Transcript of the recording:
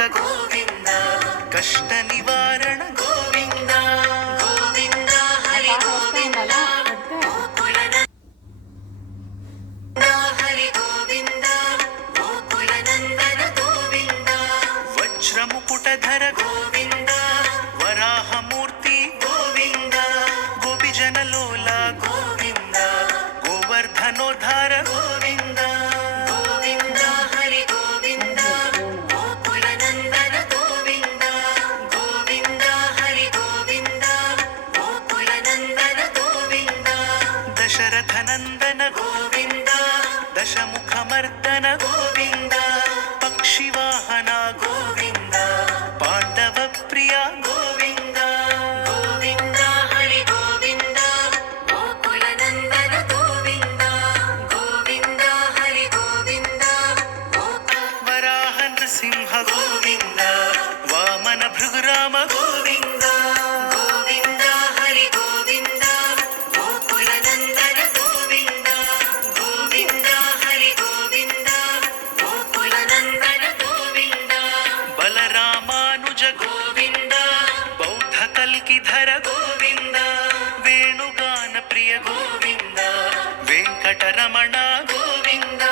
రక్షక గోవింద, కష్ట నివారణ గోవింద గోవింద హరి గోవింద, హరి గోవింద గోకుల నందన గోవింద, వజ్రముకుటధర గోవింద, వరాహమూర్తి గోవింద, గోపిజనలోల గోవింద, గోవర్ధనోద్ధార గోవింద గోవింద హరి గోవింద గోకుల నందన గోవింద గోవింద హరి గోవింద గోకుల నందన గోవింద, దశరథ నందన గోవింద, దశముఖమర్దన గోవింద, పక్షివాహన గోవింద, పాండవ ప్రియ గోవింద గోవింద హరి గోవింద గోకుల నందన గోవింద గోవింద హరి గోవింద, వరాహ నృసింహ గోవింద, వామన భృగురామ గోవింద గోవింద హరి గోవింద గోకుల నందన గోవింద గోవింద హరి గోవింద గోకుల నందన గోవింద, బలరామానుజ గోవింద, బౌద్ధ కల్కిధర గోవింద, వేణుగాన ప్రియ గోవింద, వెంకటరమణ గోవింద